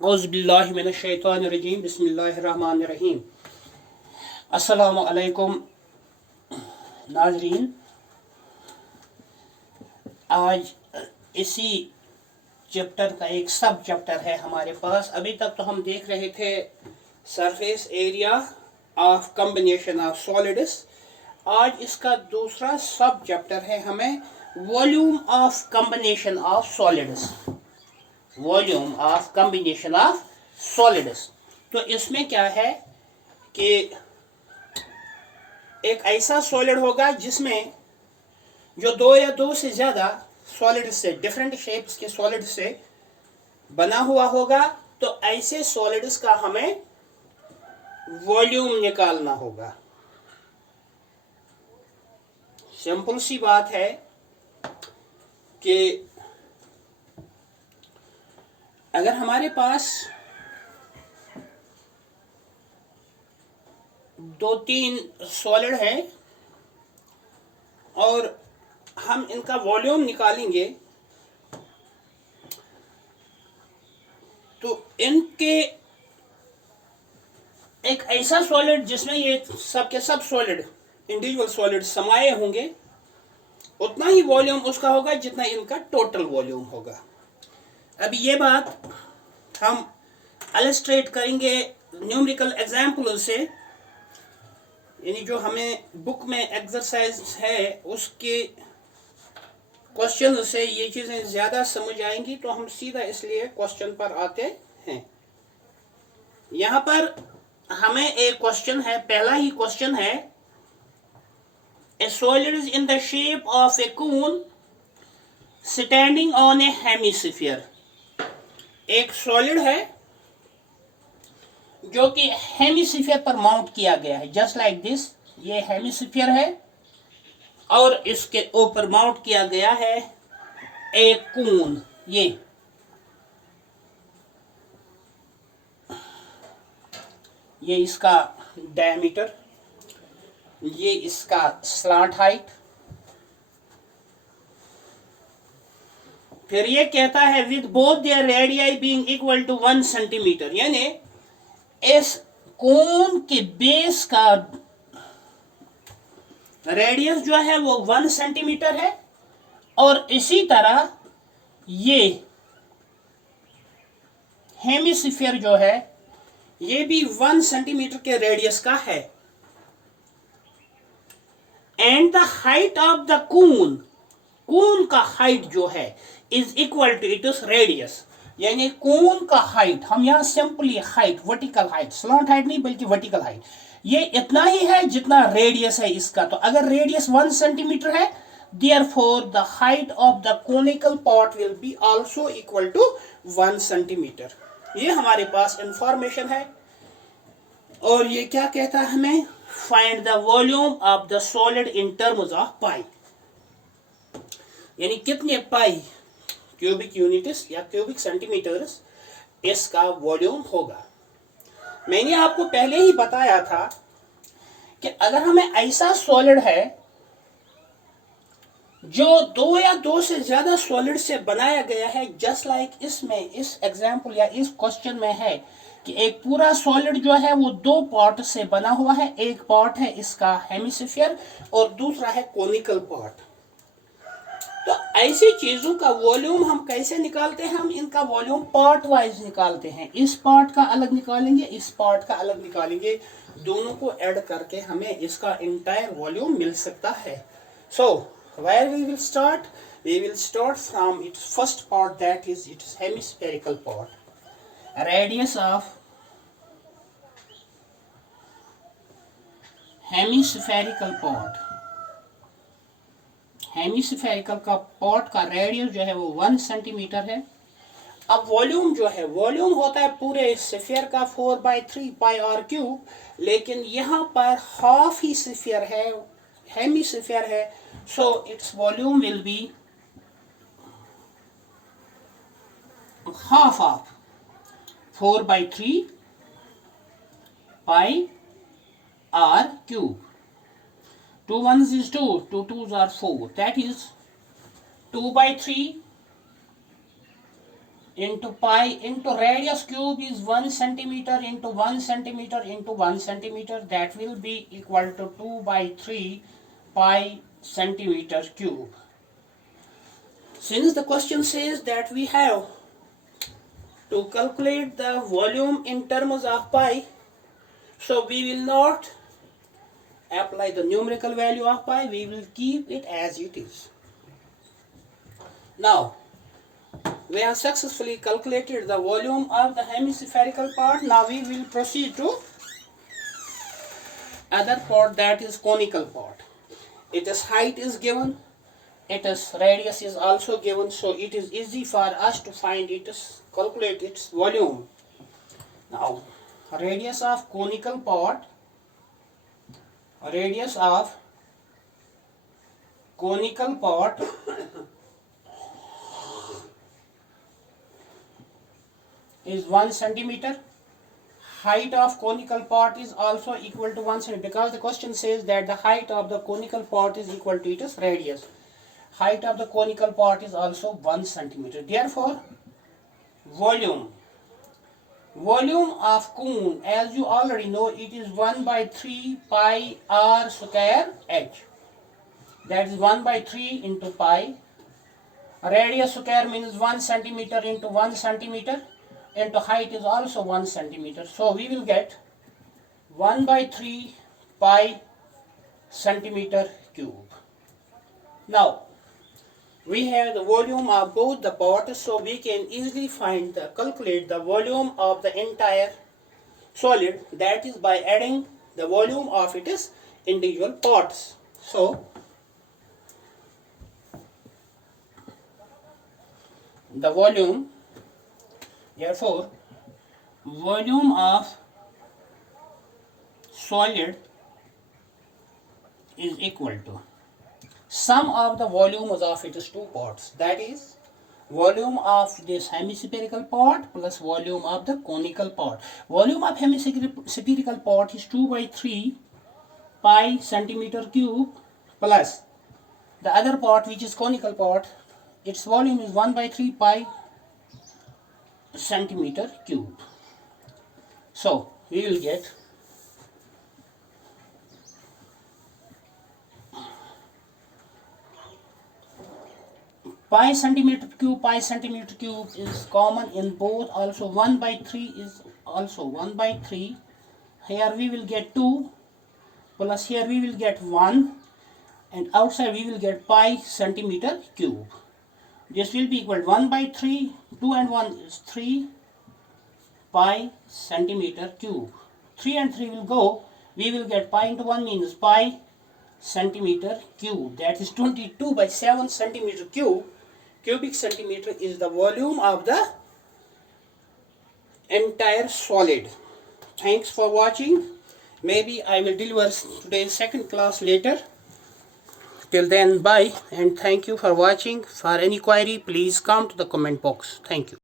औज़ुबिल्लाहिमिनश्शैतानिर्रजीम बिस्मिल्लाहिर्रहमानिर्रहीम। अस्सलामु अलैकुम नाज़रीन। आज इसी चैप्टर का एक सब चैप्टर है हमारे पास। अभी तक तो हम देख रहे थे surface area of combination of solids. आज इसका दूसरा सब चैप्टर है हमें volume of combination of solids. Volume of combination of solids. तो इसमें क्या है कि एक ऐसा सॉलिड होगा जिसमें जो दो या दो से ज़्यादा सॉलिड से, डिफरेंट शेप्स के सॉलिड से बना हुआ होगा। तो ऐसे सॉलिड्स का हमें वॉल्यूम निकालना होगा। सिंपल सी बात है कि अगर हमारे पास दो तीन सॉलिड है और हम इनका वॉल्यूम निकालेंगे तो इनके एक ऐसा सॉलिड जिसमें ये सब के सब सॉलिड इंडिविजुअल सॉलिड समाये होंगे, उतना ही वॉल्यूम उसका होगा जितना इनका टोटल वॉल्यूम होगा। अब ये बात हम इलस्ट्रेट करेंगे न्यूमेरिकल एग्जाम्पल से, यानी जो हमें बुक में एक्सरसाइज है उसके क्वेश्चन से ये चीज़ें ज़्यादा समझ आएंगी। तो हम सीधा इसलिए क्वेश्चन पर आते हैं। यहाँ पर हमें एक क्वेश्चन है, पहला ही क्वेश्चन है, a solid is in the shape of a cone standing on a hemisphere. एक सॉलिड है जो कि हेमिस्फीयर पर माउंट किया गया है, जस्ट लाइक दिस। ये हेमिस्फीयर है और इसके ऊपर माउंट किया गया है एक कून। ये इसका डायमीटर, ये इसका स्लांट हाइट। फिर ये कहता है with both their radii being equal to 1 centimetre, यानी इस कोन के बेस का रेडियस जो है वो 1 सेंटीमीटर है और इसी तरह ये हेमिस्फीयर जो है ये भी 1 सेंटीमीटर के रेडियस का है। And the height of the cone, cone का हाइट जो है is equal to its radius, यानी कून का हाइट, हम यहाँ simply height, vertical height, slant height नहीं बल्कि वर्टिकल हाइट, ये इतना ही है जितना रेडियस है इसका। तो अगर रेडियस 1 सेंटीमीटर है, therefore the height of the conical part will be also equal to 1 centimetre. ये हमारे पास इंफॉर्मेशन है। और ये क्या कहता है हमें, find the volume of the solid in terms of pi, यानी कितने पाई क्यूबिक यूनिट्स या क्यूबिक सेंटीमीटर्स इसका वॉल्यूम होगा। मैंने आपको पहले ही बताया था कि अगर हमें ऐसा सॉलिड है जो दो या दो से ज्यादा सॉलिड से बनाया गया है, जस्ट लाइक इसमें, इस एग्जाम्पल या इस क्वेश्चन में है कि एक पूरा सॉलिड जो है वो दो पार्ट से बना हुआ है। एक पार्ट है इसका हेमिस्फीयर और दूसरा है कोनिकल पार्ट। तो ऐसी चीजों का वॉल्यूम हम कैसे निकालते हैं? हम इनका वॉल्यूम पार्ट वाइज निकालते हैं। इस पार्ट का अलग निकालेंगे, इस पार्ट का अलग निकालेंगे, दोनों को ऐड करके हमें इसका इंटायर वॉल्यूम मिल सकता है। सो where we will start? We will start from its first part, that is its hemispherical part. Radius of hemispherical part, hemispherical का पार्ट का रेडियस जो है वो 1 सेंटीमीटर है। अब वॉल्यूम जो है, वॉल्यूम होता है पूरे स्फीयर का 4/3 पाई आर क्यूब, लेकिन यहाँ पर हाफ ही स्फीयर है, हेमिस्फीयर है, so its volume will be half of 4/3 pi r cube. 2 ones is 2, 2 twos are 4, that is 2/3 into pi into radius cube is 1 centimeter into 1 centimeter into 1 centimeter. That will be equal to 2 by 3 pi centimeter cube. Since the question says that we have to calculate the volume in terms of pi, so we will not apply the numerical value of pi, we will keep it as it is. Now, we have successfully calculated the volume of the hemispherical part. Now we will proceed to other part, that is conical part. Its height is given, its radius is also given, so it is easy for us to find its, calculate its volume. Now, radius of conical part, is 1 centimeter. Height of conical part is also equal to 1 centimeter, because the question says that the height of the conical part is equal to its radius. Height of the conical part is also 1 centimeter. Therefore, volume of cone, as you already know, it is 1 by 3 pi r square h. That is 1 by 3 into pi. Radius square means 1 centimeter into 1 centimeter. Into height is also 1 centimeter. So we will get 1 by 3 pi centimeter cube. Now, we have the volume of both the parts, so we can easily calculate the volume of the entire solid, that is by adding the volume of its individual parts. So, the volume, therefore, volume of solid is equal to sum of the volumes of its two parts, that is volume of this hemispherical part plus volume of the conical part. Volume of hemispherical part is 2 by 3 pi centimeter cube, plus the other part, which is conical part, its volume is 1 by 3 pi centimeter cube. So we will get pi centimeter cube is common in both. Also 1 by 3 is also 1 by 3. Here we will get 2, plus here we will get 1, and outside we will get pi centimeter cube. This will be equal to 1 by 3, 2 and 1 is 3 pi centimeter cube. 3 and 3 will go, we will get pi into 1 means pi centimeter cube. That is 22 by 7 centimeter cube. Cubic centimeter is the volume of the entire solid. Thanks for watching. Maybe I will deliver today's second class later. Till then, bye, and thank you for watching. For any query, please come to the comment box. Thank you.